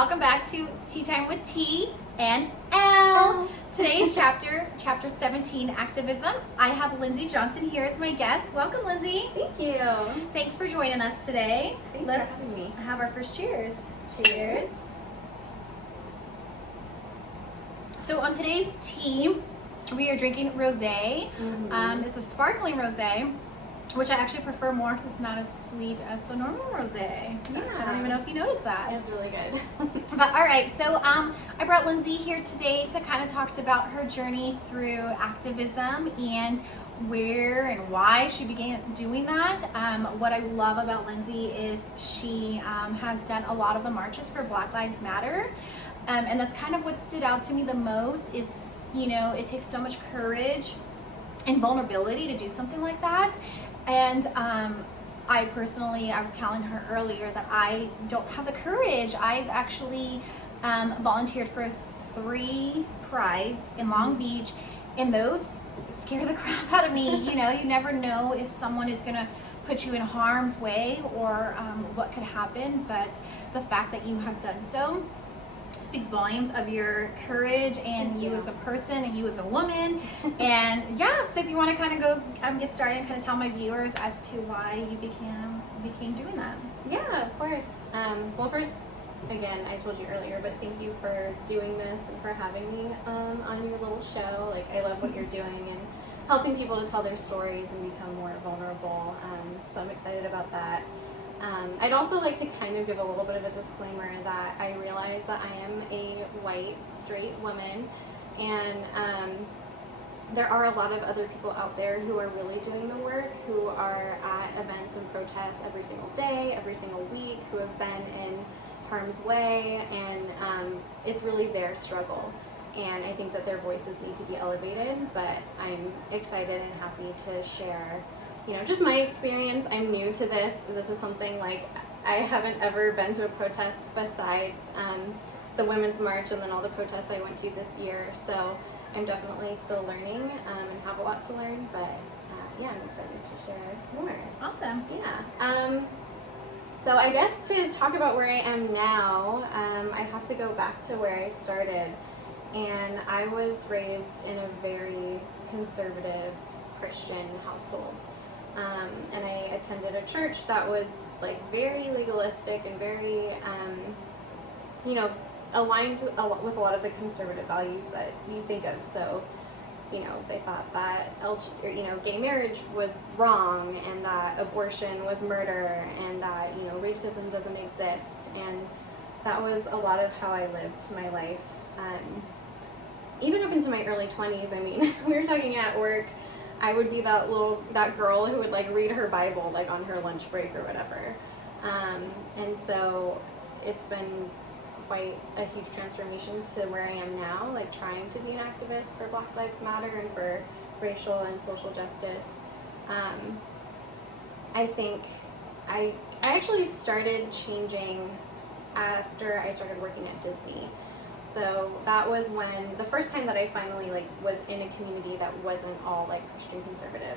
welcome back to Tea Time with T and L. Today's chapter 17, Activism. I have Lindsay Johnson here as my guest. Welcome, Lindsay. Thank you. Thanks for joining us today. Thanks Let's for having me. have our first cheers. Cheers. So on today's tea, we are drinking rosé. It's a sparkling rosé, which I actually prefer more because it's not as sweet as the normal rosé. So I don't even know if you noticed that. It's really good. But all right, so I brought Lindsay here today to kind of talk about her journey through activism and where and why she began doing that. What I love about Lindsay is she has done a lot of the marches for Black Lives Matter. And that's kind of what stood out to me the most is, you know, it takes so much courage and vulnerability to do something like that. And I was telling her earlier that I don't have the courage. I've actually volunteered for 3 prides in Long Beach, and those scare the crap out of me. You know, you never know if someone is going to put you in harm's way or what could happen, but the fact that you have done so speaks volumes of your courage and you as a person and you as a woman. And yeah, so if you want to kind of go get started and kind of tell my viewers as to why you became doing that. Yeah, of course. Well, first, again, I told you earlier, but thank you for doing this and for having me on your little show. Like, I love what you're doing and helping people to tell their stories and become more vulnerable. So I'm excited about that. I'd also like to kind of give a little bit of a disclaimer that I realize that I am a white, straight woman, and there are a lot of other people out there who are really doing the work, who are at events and protests every single day, every single week, who have been in harm's way, and it's really their struggle. And I think that their voices need to be elevated, but I'm excited and happy to share, you know, just my experience. I'm new to this. This is something like I haven't ever been to a protest besides the Women's March and then all the protests I went to this year. So I'm definitely still learning and have a lot to learn, but yeah, I'm excited to share more. Awesome. Yeah. So I guess to talk about where I am now, I have to go back to where I started. And I was raised in a very conservative Christian household. And I attended a church that was like very legalistic and very, you know, aligned with a lot of the conservative values that you think of. So, you know, they thought that gay marriage was wrong, and that abortion was murder, and that, you know, racism doesn't exist. And that was a lot of how I lived my life. Even up into my early 20s, I mean, we were talking at work, I would be that girl who would like read her Bible like on her lunch break or whatever. And so it's been quite a huge transformation to where I am now, like trying to be an activist for Black Lives Matter and for racial and social justice. I think I actually started changing after I started working at Disney. So that was when the first time that I finally was in a community that wasn't all like Christian conservative.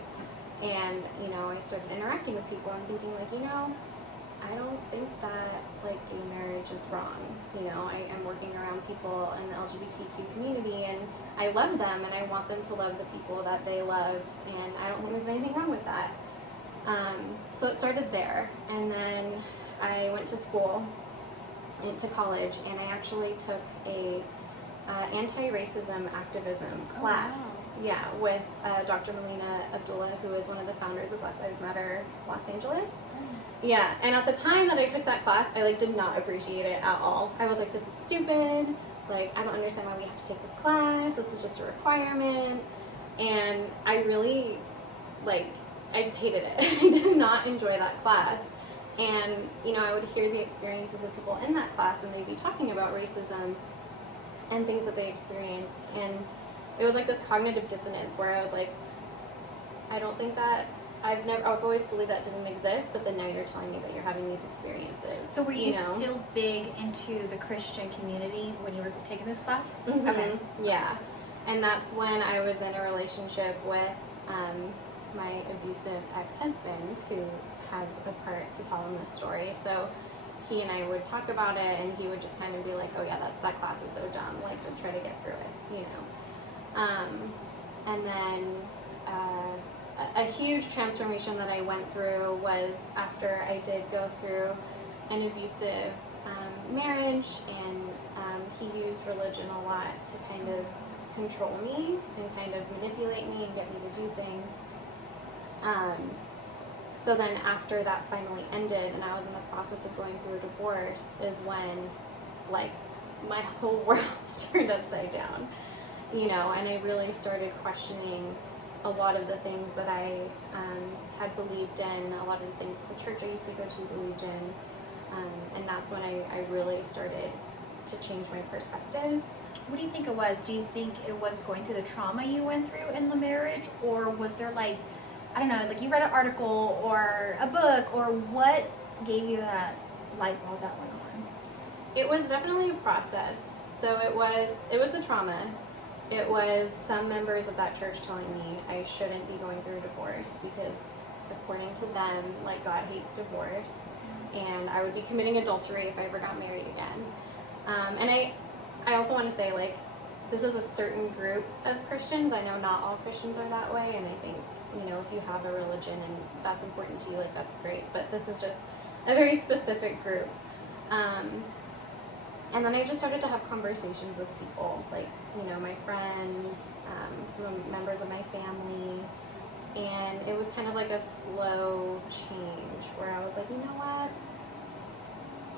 And, you know, I started interacting with people and thinking like, you know, I don't think that like gay marriage is wrong. You know, I am working around people in the LGBTQ community and I love them and I want them to love the people that they love, and I don't think there's anything wrong with that. So it started there, and then I went to school, into college, and I actually took a anti-racism activism class. Oh, wow. Yeah, with Dr. Melina Abdullah, who is one of the founders of Black Lives Matter Los Angeles. Yeah, and at the time that I took that class, I did not appreciate it at all. I was like, this is stupid. Like, I don't understand why we have to take this class. This is just a requirement. And I really, I just hated it. I did not enjoy that class. And, you know, I would hear the experiences of people in that class, and they'd be talking about racism and things that they experienced. And it was like this cognitive dissonance where I was like, I don't think that, I've always believed that didn't exist, but then now you're telling me that you're having these experiences. So were you still big into the Christian community when you were taking this class? Mm-hmm. Okay. Yeah. And that's when I was in a relationship with my abusive ex-husband, who has a part to tell in this story. So he and I would talk about it, and he would just kind of be like, oh yeah, that class is so dumb, like just try to get through it, you know. And then a huge transformation that I went through was after I did go through an abusive marriage, and he used religion a lot to kind of control me and kind of manipulate me and get me to do things. So then after that finally ended and I was in the process of going through a divorce is when like my whole world turned upside down, you know, and I really started questioning a lot of the things that I had believed in, a lot of the things that the church I used to go to believed in, and that's when I really started to change my perspectives. What do you think it was? Do you think it was going through the trauma you went through in the marriage, or was there like, I don't know, like you read an article or a book, or what gave you that light bulb that went on? It was definitely a process. So it was the trauma. It was some members of that church telling me I shouldn't be going through a divorce because according to them, like God hates divorce, and I would be committing adultery if I ever got married again. And I also want to say, like, this is a certain group of Christians. I know not all Christians are that way, and I think, you know, if you have a religion and that's important to you, like, that's great. But this is just a very specific group. And then I just started to have conversations with people, like, you know, my friends, some members of my family, and it was kind of like a slow change where I was like, you know what?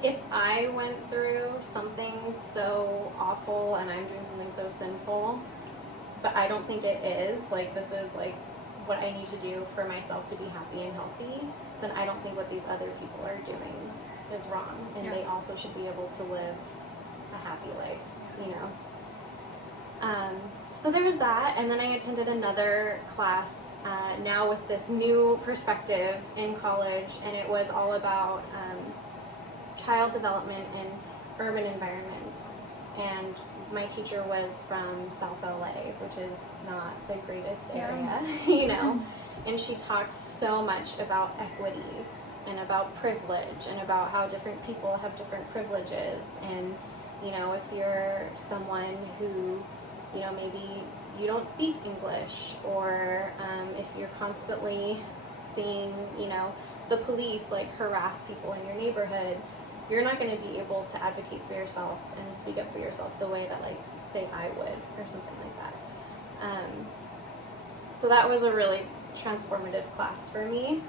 If I went through something so awful and I'm doing something so sinful, but I don't think it is, like, this is like what I need to do for myself to be happy and healthy, then I don't think what these other people are doing is wrong, and they also should be able to live a happy life, you know. So there was that, and then I attended another class now with this new perspective in college, and it was all about child development in urban environments. And my teacher was from South LA, which is not the greatest area, you know. And she talked so much about equity and about privilege and about how different people have different privileges. And, you know, if you're someone who, you know, maybe you don't speak English, or if you're constantly seeing, you know, the police like harass people in your neighborhood, you're not going to be able to advocate for yourself and speak up for yourself the way that, like, say I would, or something like that. So that was a really transformative class for me.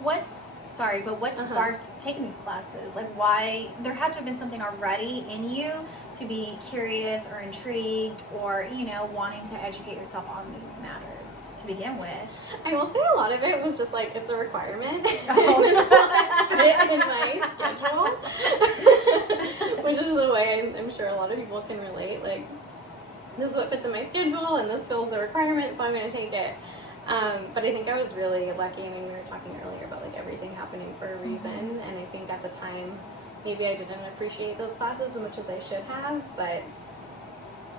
What sparked taking these classes? Like, why? There had to have been something already in you to be curious or intrigued, or, you know, wanting to educate yourself on these matters to begin with. I will say a lot of it was just like, it's a requirement. Fit in my schedule, which is the way I'm sure a lot of people can relate. Like, this is what fits in my schedule, and this fills the requirement, so I'm going to take it. But I think I was really lucky. I mean, we were talking earlier about like everything happening for a reason, and I think at the time maybe I didn't appreciate those classes as much as I should have, but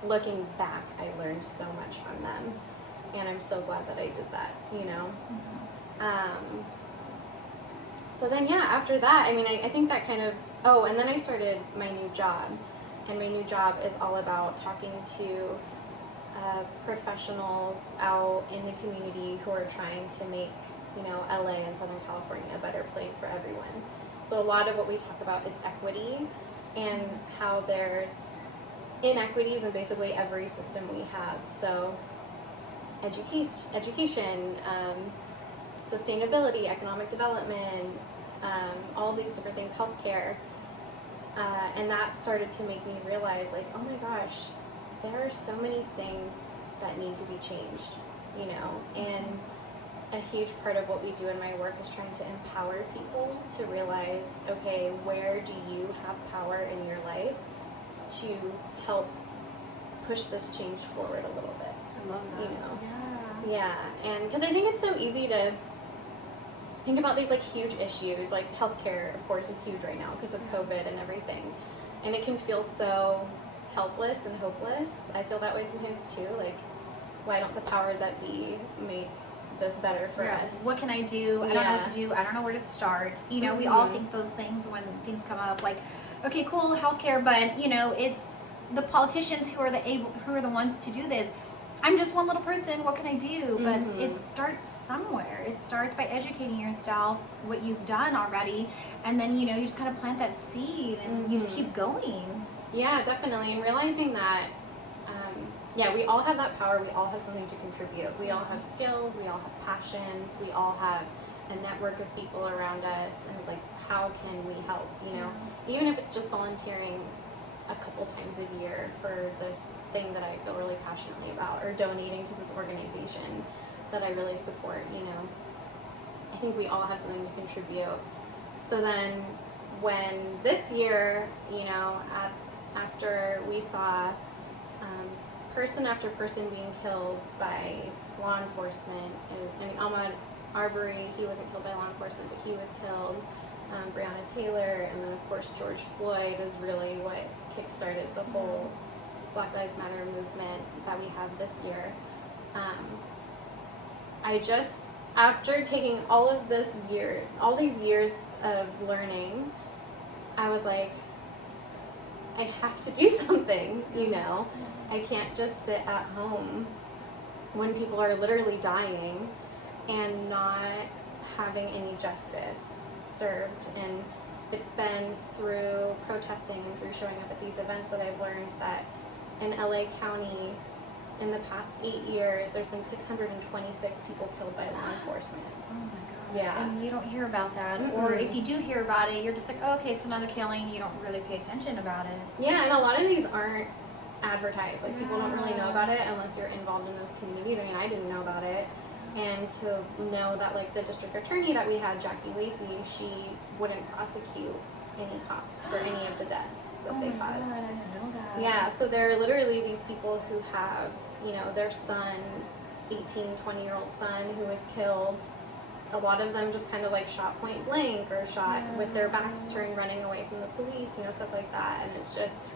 looking back, I learned so much from them, and I'm so glad that I did that, you know. So then, yeah, after that, I mean, I think that kind of, and then I started my new job, and my new job is all about talking to professionals out in the community who are trying to make, you know, LA and Southern California a better place for everyone. So a lot of what we talk about is equity, and how there's inequities in basically every system we have. So education, sustainability, economic development, all these different things, healthcare, and that started to make me realize, like, oh my gosh, there are so many things that need to be changed, you know, and a huge part of what we do in my work is trying to empower people to realize, okay, where do you have power in your life to help push this change forward a little bit. I love that. You know? Yeah, and because I think it's so easy to think about these like huge issues, like healthcare, of course, is huge right now because of COVID and everything, and it can feel so helpless and hopeless. I feel that way sometimes too. Like, why don't the powers that be make this better for us. What can I do? I don't know what to do. I don't know where to start. You know, we all think those things when things come up, like, okay, cool, healthcare, but you know, it's the politicians who are the ones to do this. I'm just one little person. What can I do? But it starts somewhere. It starts by educating yourself, what you've done already, and then you know you just kind of plant that seed and you just keep going. Yeah, definitely, and realizing that, we all have that power. We all have something to contribute. We all have skills. We all have passions. We all have a network of people around us, and it's like, how can we help? You know, even if it's just volunteering a couple times a year for this thing that I feel really passionately about, or donating to this organization that I really support, you know. I think we all have something to contribute. So then when this year, you know, after we saw person after person being killed by law enforcement, and I mean, Ahmaud Arbery, he wasn't killed by law enforcement, but he was killed, Breonna Taylor, and then of course George Floyd is really what kickstarted the whole Black Lives Matter movement that we have this year. I just, after taking all these years of learning, I was like, I have to do something, you know. I can't just sit at home when people are literally dying and not having any justice served. And it's been through protesting and through showing up at these events that I've learned that in LA County, in the past 8 years, there's been 626 people killed by law enforcement. Oh my God. Yeah. And you don't hear about that. Or if you do hear about it, you're just like, oh, okay, it's another killing. You don't really pay attention about it. Yeah, and a lot of these aren't advertised. Like, people don't really know about it unless you're involved in those communities. I mean, I didn't know about it. And to know that, like, the district attorney that we had, Jackie Lacey, she wouldn't prosecute any cops for any of the deaths that they caused. God, I didn't know that. Yeah, so there are literally these people who have, you know, their son, 18, 20-year-old son who was killed. A lot of them just kind of like shot point blank or shot with their backs turned running away from the police, you know, stuff like that. And it's just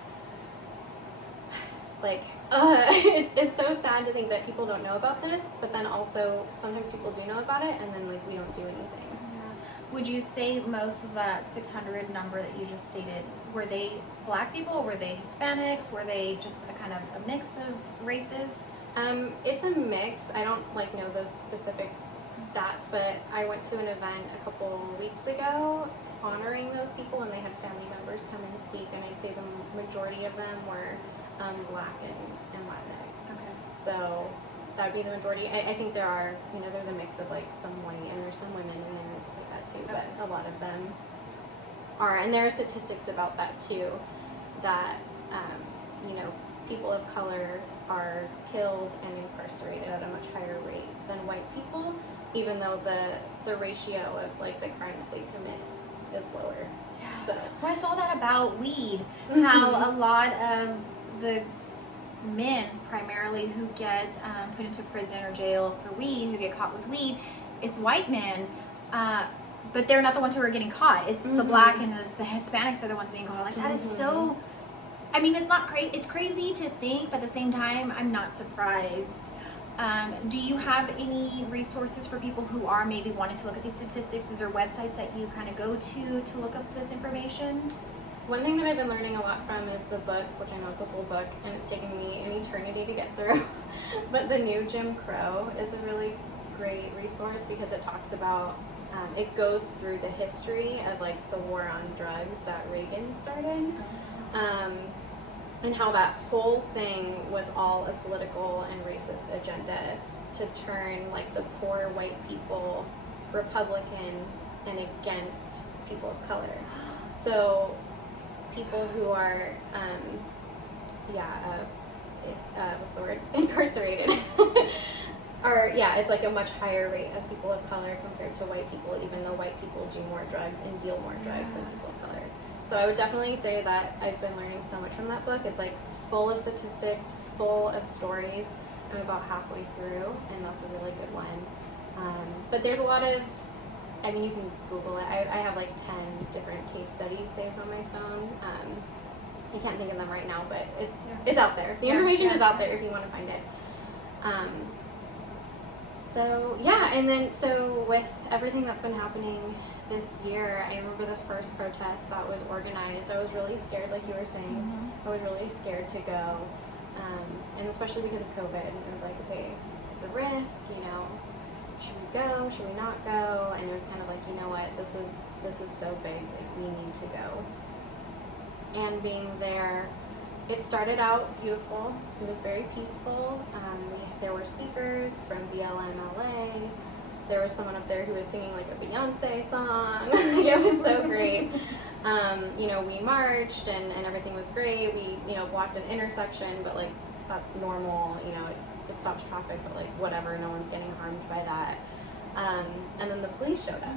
like, it's so sad to think that people don't know about this, but then also sometimes people do know about it and then like we don't do anything. Would you say most of that 600 number that you just stated, were they Black people? Were they Hispanics? Were they just a kind of a mix of races? It's a mix. I don't like know those specific stats, but I went to an event a couple weeks ago honoring those people, and they had family members come and speak, and I'd say the majority of them were Black and Latinx. Okay. So that would be the majority. I think there are, you know, there's a mix of like some white and there's some women in there and stuff like that too, but a lot of them are, and there are statistics about that too, that, you know, people of color are killed and incarcerated at a much higher rate than white people, even though the ratio of like the crime that they commit is lower. Yeah. So well, I saw that about weed, how a lot of the men primarily who get put into prison or jail for weed, who get caught with weed, it's white men, but they're not the ones who are getting caught. It's the Black and the Hispanics are the ones being caught. Like, that is so, I mean, it's not crazy. It's crazy to think, but at the same time, I'm not surprised. Do you have any resources for people who are maybe wanting to look at these statistics? Is there websites that you kind of go to look up this information? One thing that I've been learning a lot from is the book, which I know it's a whole book, and it's taken me an eternity to get through. But The New Jim Crow is a really great resource because it talks about, it goes through the history of like the war on drugs that Reagan started, and how that whole thing was all a political and racist agenda to turn like the poor white people Republican and against people of color. So people who are, what's the word? Incarcerated. It's like a much higher rate of people of color compared to white people, even though white people do more drugs and deal more drugs than people of color. So I would definitely say that I've been learning so much from that book. It's like full of statistics, full of stories. I'm about halfway through, and that's a really good one. But there's a lot of, I mean, you can Google it. I have like 10 different case studies saved on my phone. I can't think of them right now, but it's out there. The information is out there if you want to find it. So yeah, and then so with everything that's been happening this year, I remember the first protest that was organized. I was really scared, like you were saying. Mm-hmm. I was really scared to go, and especially because of COVID. It was like, okay, it's a risk, you know. Should we go? Should we not go? And it was kind of like, you know what, this is so big, like we need to go. And being there, it started out beautiful. It was very peaceful. There were speakers from BLM There was someone up there who was singing like a Beyonce song. It was so great. You know, we marched and everything was great. We, you know, blocked an intersection, but like that's normal. You know, it stops traffic, but like whatever, no one's getting harmed by that. And then the police showed up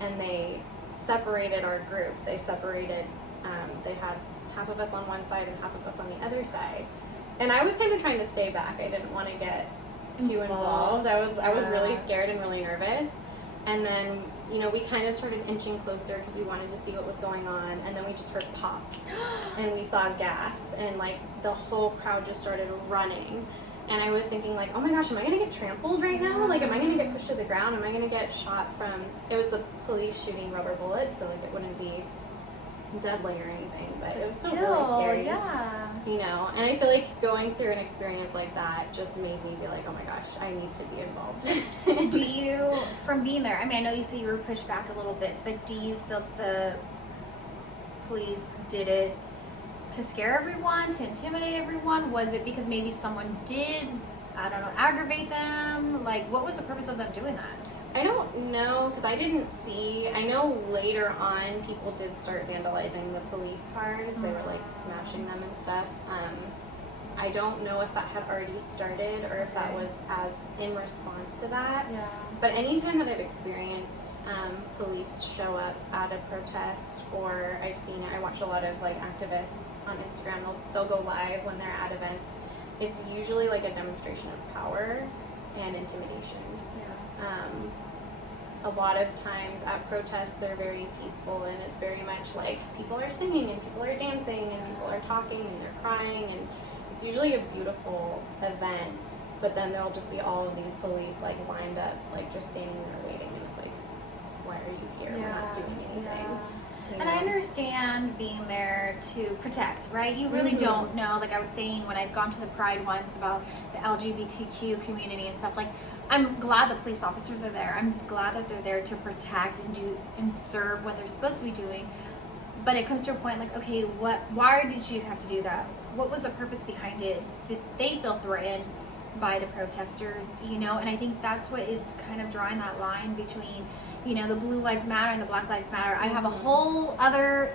and they separated our group. They separated, they had half of us on one side and half of us on the other side. And I was kind of trying to stay back. I didn't want to get too involved. I was really scared and really nervous. And then, you know, we kind of started inching closer because we wanted to see what was going on. And then we just heard pops and we saw gas and like the whole crowd just started running. And I was thinking like, oh my gosh, am I going to get trampled right now? Like, am I going to get pushed to the ground? Am I going to get shot from, it was the police shooting rubber bullets, so like it wouldn't be deadly or anything, but it was still really scary. Yeah. You know, and I feel like going through an experience like that just made me be like, oh my gosh, I need to be involved. Do you, from being there, I mean, I know you say you were pushed back a little bit, but do you feel the police did it to scare everyone, to intimidate everyone? Was it because maybe someone did, I don't know, aggravate them? Like, what was the purpose of them doing that? I don't know, because I didn't see. I know later on people did start vandalizing the police cars. They were like smashing them and stuff. I don't know if that had already started or if that was as in response to that. Yeah. But anytime that I've experienced police show up at a protest, or I've seen it, I watch a lot of like activists on Instagram. They'll go live when they're at events. It's usually like a demonstration of power and intimidation. A lot of times at protests they're very peaceful and it's very much like people are singing and people are dancing and people are talking and they're crying and it's usually a beautiful event, but then there'll just be all of these police like lined up, like just standing there waiting, and it's like, why are you here? We're not doing anything. Yeah. You And know? I understand being there to protect, right? You really don't know. Like I was saying when I'd gone to the Pride once about the LGBTQ community and stuff, like I'm glad the police officers are there. I'm glad that they're there to protect and do and serve what they're supposed to be doing. But it comes to a point like, okay, why did you have to do that? What was the purpose behind it? Did they feel threatened by the protesters, you know? And I think that's what is kind of drawing that line between, you know, the Blue Lives Matter and the Black Lives Matter. I have a whole other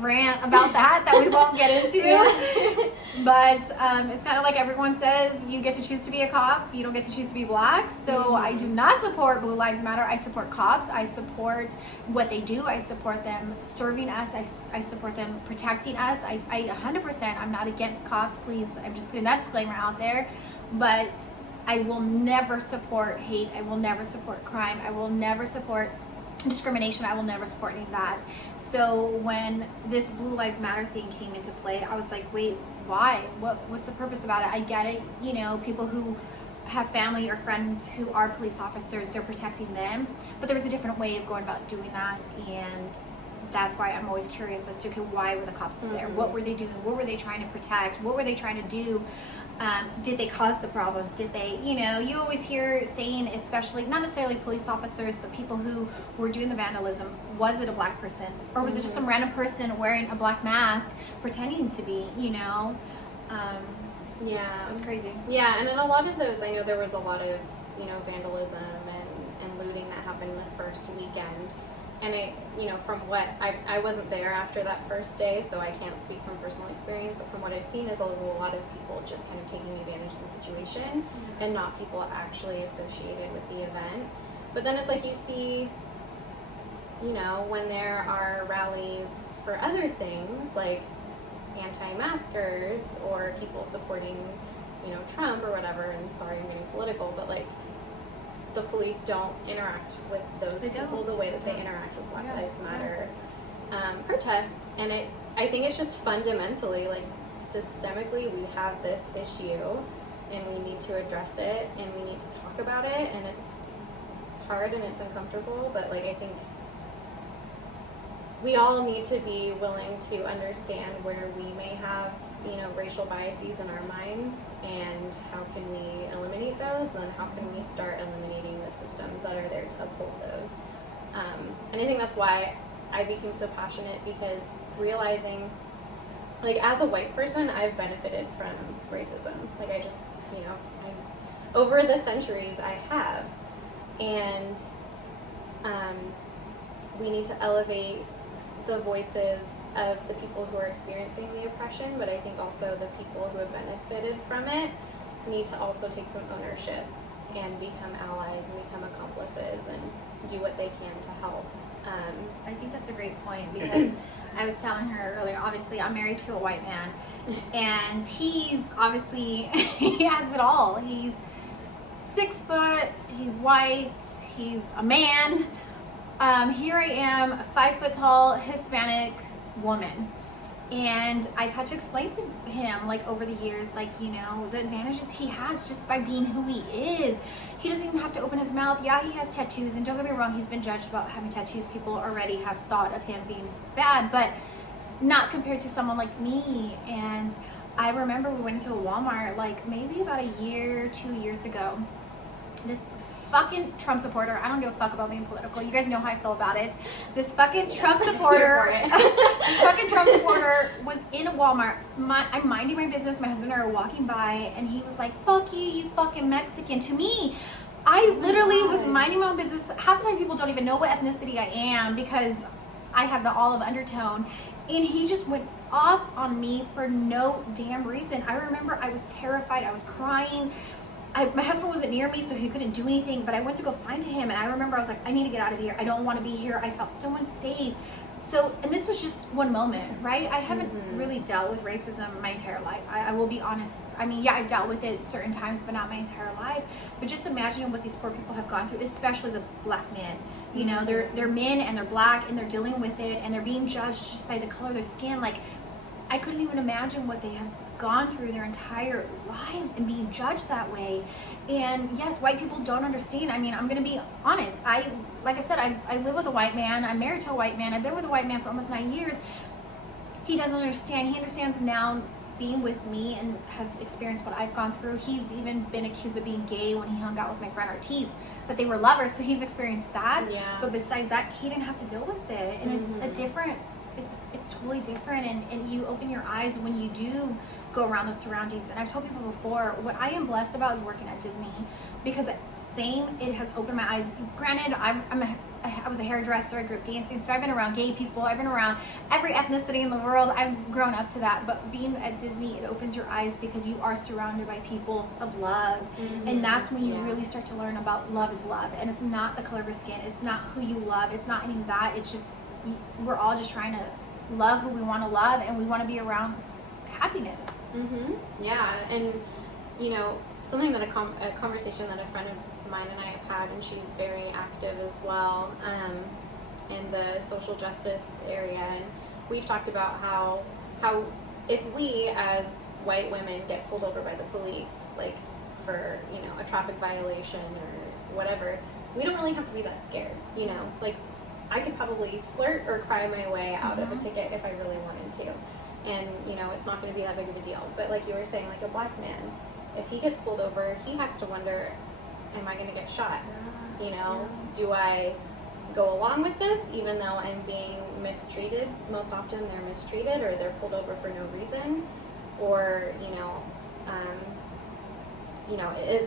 rant about that we won't get into. But it's kind of like everyone says, you get to choose to be a cop, you don't get to choose to be black. So I do not support Blue Lives Matter. I support cops. I support what they do. I support them serving us. I support them protecting us. I 100%, I'm not against cops, please. I'm just putting that disclaimer out there. But I will never support hate. I will never support crime. I will never support discrimination. I will never support any of that. So when this Blue Lives Matter thing came into play, I was like, wait, why? What's the purpose about it? I get it, you know, people who have family or friends who are police officers, they're protecting them, but there was a different way of going about doing that, and that's why I'm always curious as to, okay, why were the cops there? What were they doing? What were they trying to protect? What were they trying to do? Did they cause the problems? Did they, you know, you always hear saying, especially, not necessarily police officers, but people who were doing the vandalism, was it a black person? Or was it just some random person wearing a black mask pretending to be, you know? Yeah. It's crazy. Yeah, and in a lot of those, I know there was a lot of, you know, vandalism and looting that happened the first weekend. And you know, from what, I wasn't there after that first day, so I can't speak from personal experience, but from what I've seen is a lot of people just kind of taking advantage of the situation and not people actually associated with the event. But then it's like you see, you know, when there are rallies for other things, like anti-maskers or people supporting, you know, Trump or whatever, and sorry I'm getting political, but like, the police don't interact with those people the way that they interact with Black Lives Matter protests. And I think it's just fundamentally, like, systemically, we have this issue and we need to address it, and we need to talk about it, and it's hard and it's uncomfortable, but like I think we all need to be willing to understand where we may have, you know, racial biases in our minds, and how can we eliminate those, and then how can we start eliminating the systems that are there to uphold those. And I think that's why I became so passionate, because realizing, like, as a white person, I've benefited from racism. Like, I just, you know, over the centuries I have, and we need to elevate the voices of the people who are experiencing the oppression, but I think also the people who have benefited from it need to also take some ownership and become allies and become accomplices and do what they can to help. I think that's a great point, because I was telling her earlier, obviously I'm married to a white man, and he's obviously, he has it all. He's 6 foot, he's white, he's a man. Here I am, a 5 foot tall Hispanic woman. And I've had to explain to him, like, over the years, like, you know, the advantages he has just by being who he is. He doesn't even have to open his mouth. Yeah, he has tattoos, and don't get me wrong, he's been judged about having tattoos. People already have thought of him being bad, but not compared to someone like me. And I remember we went to a Walmart, like, maybe about a year, 2 years ago. This fucking Trump supporter, I don't give a fuck about being political, you guys know how I feel about it. This fucking Trump supporter, this fucking Trump supporter was in a Walmart. I'm minding my business, my husband and I are walking by, and he was like, fuck you, you fucking Mexican. To me, I literally was minding my own business. Half the time people don't even know what ethnicity I am, because I have the olive undertone. And he just went off on me for no damn reason. I remember I was terrified, I was crying. My husband wasn't near me, so he couldn't do anything, but I went to go find him, and I remember I was like, I need to get out of here. I don't want to be here. I felt so unsafe. So, and this was just one moment, right? I haven't really dealt with racism my entire life. I will be honest. I mean, yeah, I've dealt with it certain times, but not my entire life. But just imagining what these poor people have gone through, especially the black men. You know, they're men and they're black, and they're dealing with it, and they're being judged just by the color of their skin. Like, I couldn't even imagine what they have gone through their entire lives and being judged that way. And yes, white people don't understand. I mean, I'm gonna be honest, like I said, I live with a white man, I'm married to a white man, I've been with a white man for almost 9 years. He doesn't understand. He understands now being with me and has experienced what I've gone through. He's even been accused of being gay when he hung out with my friend Ortiz, but they were lovers, so he's experienced that. But besides that, he didn't have to deal with it. And it's a different, it's totally different, and you open your eyes when you do go around those surroundings. And I've told people before, what I am blessed about is working at Disney, because it has opened my eyes. Granted, I was a hairdresser, I grew up dancing, so I've been around gay people, I've been around every ethnicity in the world, I've grown up to that. But being at Disney, it opens your eyes, because you are surrounded by people of love. And that's when you really start to learn about love is love. And it's not the color of your skin, it's not who you love, it's not any of that. It's just, we're all just trying to love who we want to love, and we want to be around happiness. Yeah, and you know, something that a conversation that a friend of mine and I have had, and she's very active as well in the social justice area, and we've talked about how if we as white women get pulled over by the police, like for, you know, a traffic violation or whatever, we don't really have to be that scared. You know, like, I could probably flirt or cry my way out of a ticket if I really wanted to. And, you know, it's not going to be that big of a deal. But like you were saying, like a black man, if he gets pulled over, he has to wonder, am I going to get shot? You know, do I go along with this even though I'm being mistreated? Most often they're mistreated, or they're pulled over for no reason. Or,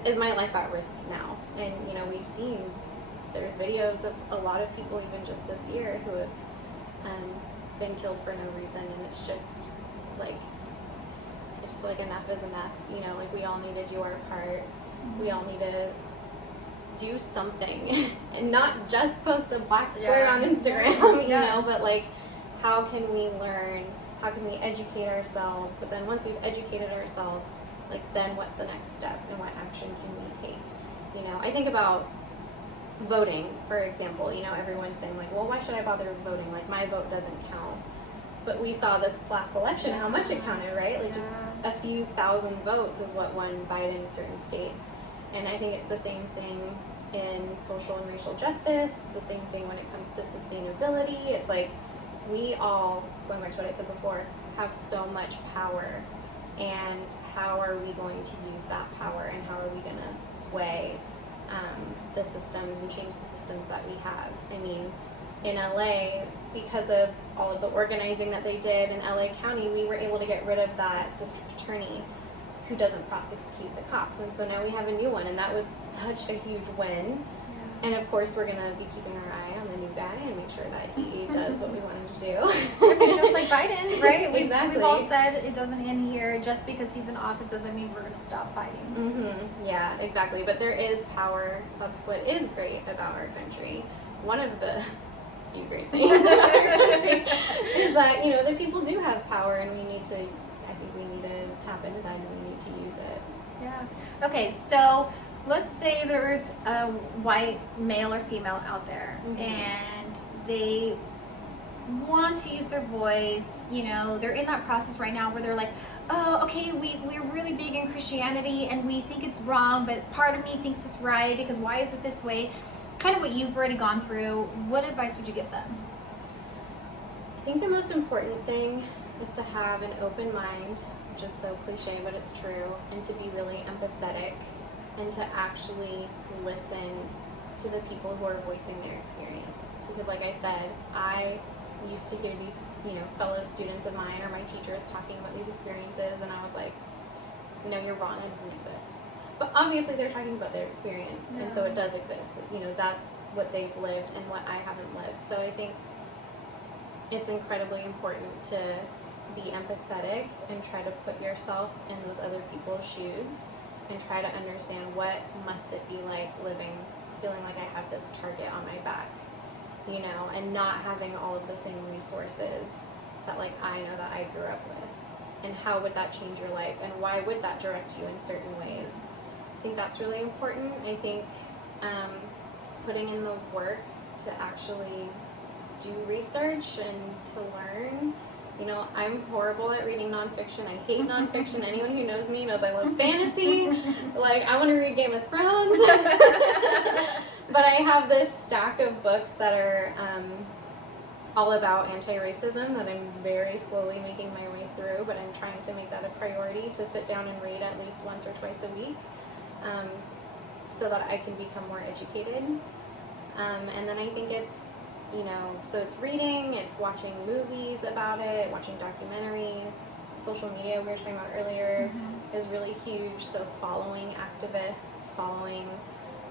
is my life at risk now? And, you know, we've seen, there's videos of a lot of people even just this year who have been killed for no reason, and it's just like, I just feel like enough is enough. You know, like, we all need to do our part. We all need to do something and not just post a black square on Instagram, you know, but like, how can we learn? How can we educate ourselves? But then once we've educated ourselves, like, then what's the next step, and what action can we take? You know, I think about voting, for example. You know, everyone's saying like, well, why should I bother voting? Like, my vote doesn't count. But we saw this last election, how much it counted, right? Like just a few thousand votes is what won Biden in certain states. And I think it's the same thing in social and racial justice. It's the same thing when it comes to sustainability. It's like we all, going back to what I said before, have so much power. And how are we going to use that power, and how are we going to sway the systems and change the systems that we have? I mean, in LA, because of all of the organizing that they did in LA County, we were able to get rid of that district attorney who doesn't prosecute the cops. And so now we have a new one, and that was such a huge win. And of course, we're going to be keeping our eye on the new guy and make sure that he does what we want him to do. And just like Biden, right? Exactly. We've all said it doesn't end here. Just because he's in office doesn't mean we're going to stop fighting. Mm-hmm. Yeah, exactly. But there is power. That's what is great about our country. One of the few great things about our country is that, you know, the people do have power, and we need to, I think we need to tap into that, and we need to use it. Yeah. Okay, so let's say there's a white male or female out there, and they want to use their voice. You know, they're in that process right now where they're like, oh, okay, we're really big in Christianity and we think it's wrong, but part of me thinks it's right because why is it this way? Kind of what you've already gone through. What advice would you give them? I think the most important thing is to have an open mind, which is so cliche, but it's true, and to be really empathetic, and to actually listen to the people who are voicing their experience. Because like I said, I used to hear these, you know, fellow students of mine or my teachers talking about these experiences, and I was like, no, you're wrong, it doesn't exist. But obviously they're talking about their experience, and so it does exist. You know, that's what they've lived and what I haven't lived. So I think it's incredibly important to be empathetic and try to put yourself in those other people's shoes, and try to understand what must it be like living, feeling like I have this target on my back, you know, and not having all of the same resources that like I know that I grew up with, and how would that change your life, and why would that direct you in certain ways. I think that's really important. I think putting in the work to actually do research and to learn. You know, I'm horrible at reading nonfiction. I hate nonfiction. Anyone who knows me knows I love fantasy. Like, I want to read Game of Thrones. But I have this stack of books that are all about anti-racism that I'm very slowly making my way through, but I'm trying to make that a priority to sit down and read at least once or twice a week, so that I can become more educated. And then I think it's, you know, so it's reading, it's watching movies about it, watching documentaries, social media we were talking about earlier is really huge. So following activists, following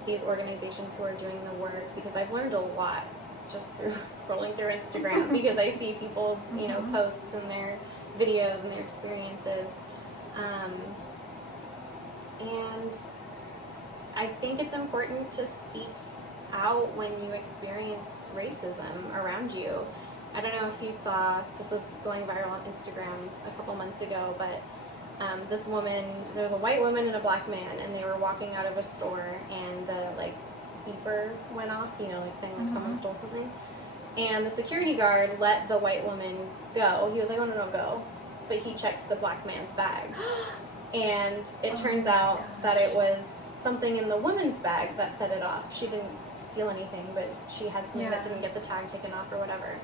these organizations who are doing the work, because I've learned a lot just through scrolling through Instagram, because I see people's, you know, posts and their videos and their experiences. And I think it's important to speak out when you experience racism around you. I don't know if you saw, this was going viral on Instagram a couple months ago, but this woman, there was a white woman and a black man, and they were walking out of a store, and the like beeper went off, you know, like saying like someone stole something, and the security guard let the white woman go. He was like, oh no, go, but he checked the black man's bags, and it turns out that it was something in the woman's bag that set it off. She didn't steal anything, but she had something that didn't get the tag taken off or whatever.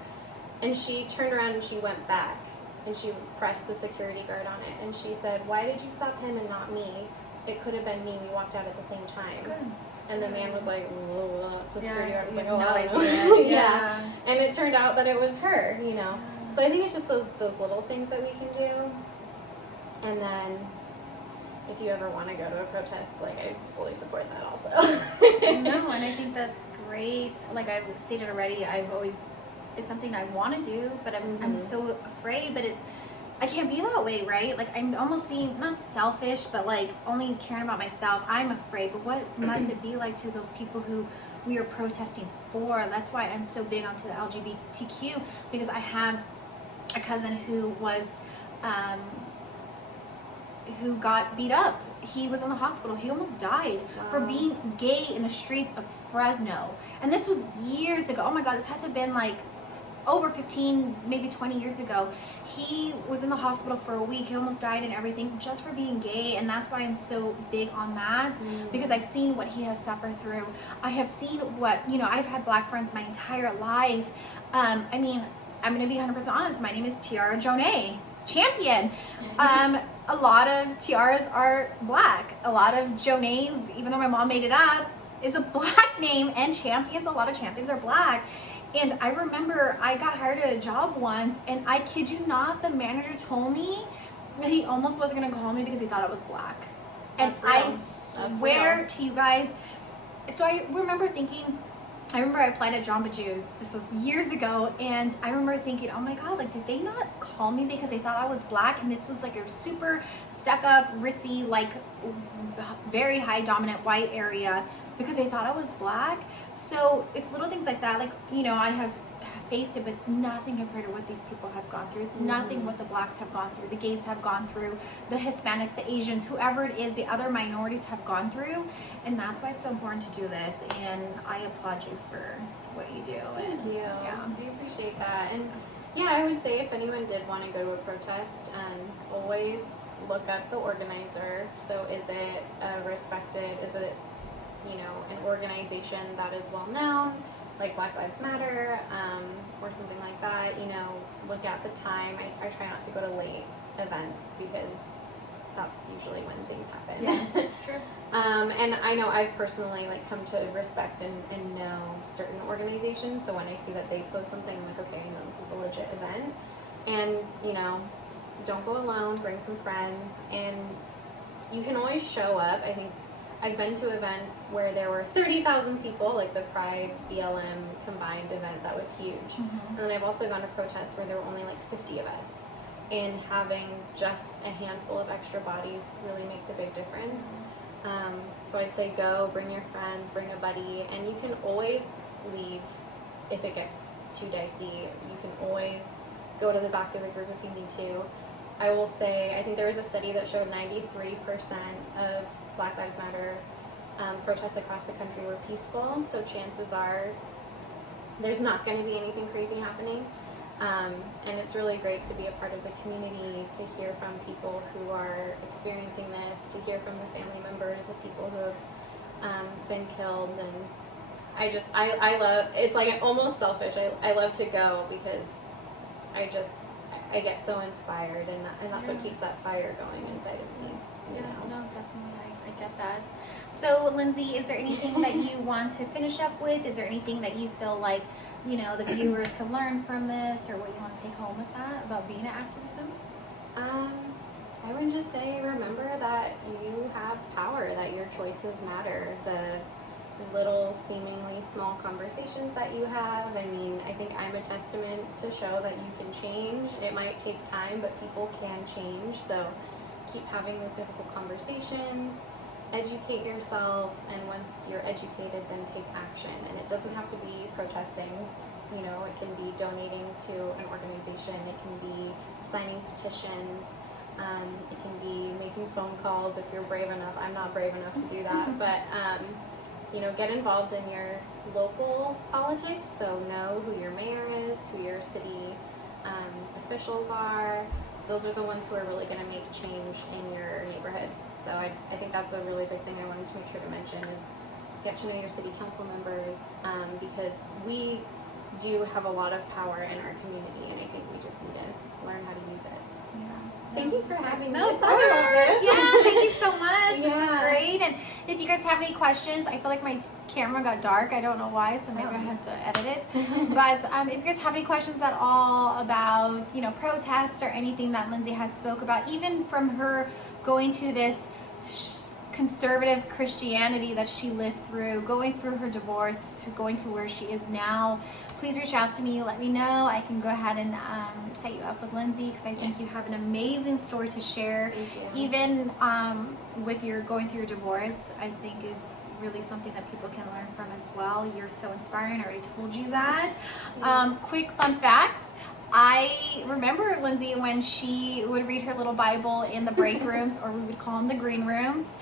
And she turned around and she went back and she pressed the security guard on it, and she said, why did you stop him and not me? It could have been me. We walked out at the same time. Good. And the man was like, whoa. The security guard was like, oh, no I don't idea. know. Yeah. And it turned out that it was her, you know. So I think it's just those little things that we can do. And then if you ever want to go to a protest, like, I fully support that also. No, and I think that's great. Like I've stated already, it's something I want to do, but I'm so afraid, but I can't be that way, right? Like, I'm almost being, not selfish, but like only caring about myself. I'm afraid, but what must it be like to those people who we are protesting for? That's why I'm so big onto the LGBTQ, because I have a cousin who was, who got beat up. He was in the hospital. He almost died for being gay in the streets of Fresno. And this was years ago. Oh my God, this had to have been like over 15, maybe 20 years ago. He was in the hospital for a week. He almost died and everything just for being gay. And that's why I'm so big on that, because I've seen what he has suffered through. I have seen what, I've had Black friends my entire life. I'm going to be 100% honest. My name is Tiara Jonay, champion. A lot of Tiaras are Black. A lot of Jonays, even though my mom made it up, is a Black name, and champions, a lot of champions are Black. And I remember I got hired at a job once, and I kid you not, the manager told me that he almost wasn't going to call me because he thought I was Black. And I swear to you guys, so I remember I applied at Jamba Juice. This was years ago, and I remember thinking, oh my God, like, did they not call me because they thought I was Black? And this was like a super stuck up, ritzy, like very high dominant white area, because they thought I was Black. So it's little things like that. Like, I have faced it, but it's nothing compared to what these people have gone through. It's nothing what the Blacks have gone through, the gays have gone through, the Hispanics, the Asians, whoever it is, the other minorities have gone through. And that's why it's so important to do this. And I applaud you for what you do. Thank you. Yeah. We appreciate that. And yeah, I would say if anyone did want to go to a protest, always look up the organizer. So is it respected? Is it an organization that is well known, like Black Lives Matter, or something like that? Look at the time. I try not to go to late events because that's usually when things happen. Yeah, that's true. And I know I've personally come to respect and know certain organizations. So when I see that they post something, I'm like, okay, this is a legit event. And don't go alone. Bring some friends, and you can always show up. I think I've been to events where there were 30,000 people, like the Pride BLM combined event, that was huge. And then I've also gone to protests where there were only 50 of us. And having just a handful of extra bodies really makes a big difference. So I'd say go, bring your friends, bring a buddy, and you can always leave if it gets too dicey. You can always go to the back of the group if you need to. I will say, I think there was a study that showed 93% of Black Lives Matter protests across the country were peaceful, so chances are there's not going to be anything crazy happening. And it's really great to be a part of the community, to hear from people who are experiencing this, to hear from the family members of people who have been killed. And I love, it's almost selfish. I love to go because I get so inspired, and that's what keeps that fire going inside of me. No, definitely. I get that. So, Lindsay, is there anything that you want to finish up with? Is there anything that you feel like, the viewers can learn from this, or what you want to take home with that about being an activism? I would just say, remember that you have power, that your choices matter. The little seemingly small conversations that you have, I think I'm a testament to show that you can change. It might take time, but people can change. So keep having those difficult conversations, educate yourselves, and once you're educated, then take action. And it doesn't have to be protesting. It can be donating to an organization, it can be signing petitions, it can be making phone calls if you're brave enough. I'm not brave enough to do that, but get involved in your local politics. So know who your mayor is, who your city officials are. Those are the ones who are really going to make change in your neighborhood. So I think that's a really big thing I wanted to make sure to mention is get to know your city council members, because we do have a lot of power in our community, and I think we just need to learn how to use it. Thank you for having me. No, to talk about this. Yeah, thank you so much. Yeah. This is great. And if you guys have any questions, I feel like my camera got dark. I don't know why, so maybe I have to edit it. But if you guys have any questions at all about, protests or anything that Lindsay has spoke about, even from her going to this conservative Christianity that she lived through, going through her divorce, to going to where she is now, please reach out to me. Let me know. I can go ahead and set you up with Lindsay, because I think you have an amazing story to share. Even with your going through your divorce, I think is really something that people can learn from as well. You're so inspiring. I already told you that. Quick fun facts. I remember Lindsay when she would read her little Bible in the break rooms, or we would call them the green rooms.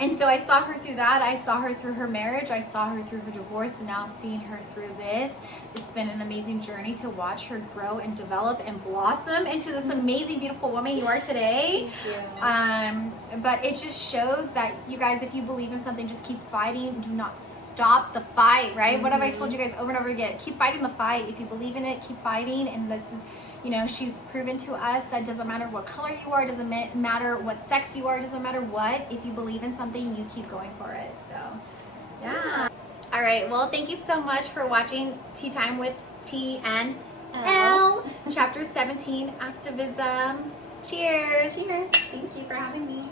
And so I saw her through that. I saw her through her marriage. I saw her through her divorce, and now seeing her through this. It's been an amazing journey to watch her grow and develop and blossom into this amazing, beautiful woman you are today. Thank you. But it just shows that you guys, if you believe in something, just keep fighting. Do not stop the fight, right? What have I told you guys over and over again? Keep fighting the fight. If you believe in it, keep fighting. And this is, you know, she's proven to us that doesn't matter what color you are, doesn't matter what sex you are, doesn't matter what. If you believe in something, you keep going for it. So, yeah. All right. Well, thank you so much for watching Tea Time with T and L, Chapter 17, Activism. Cheers. Cheers. Thank you for having me.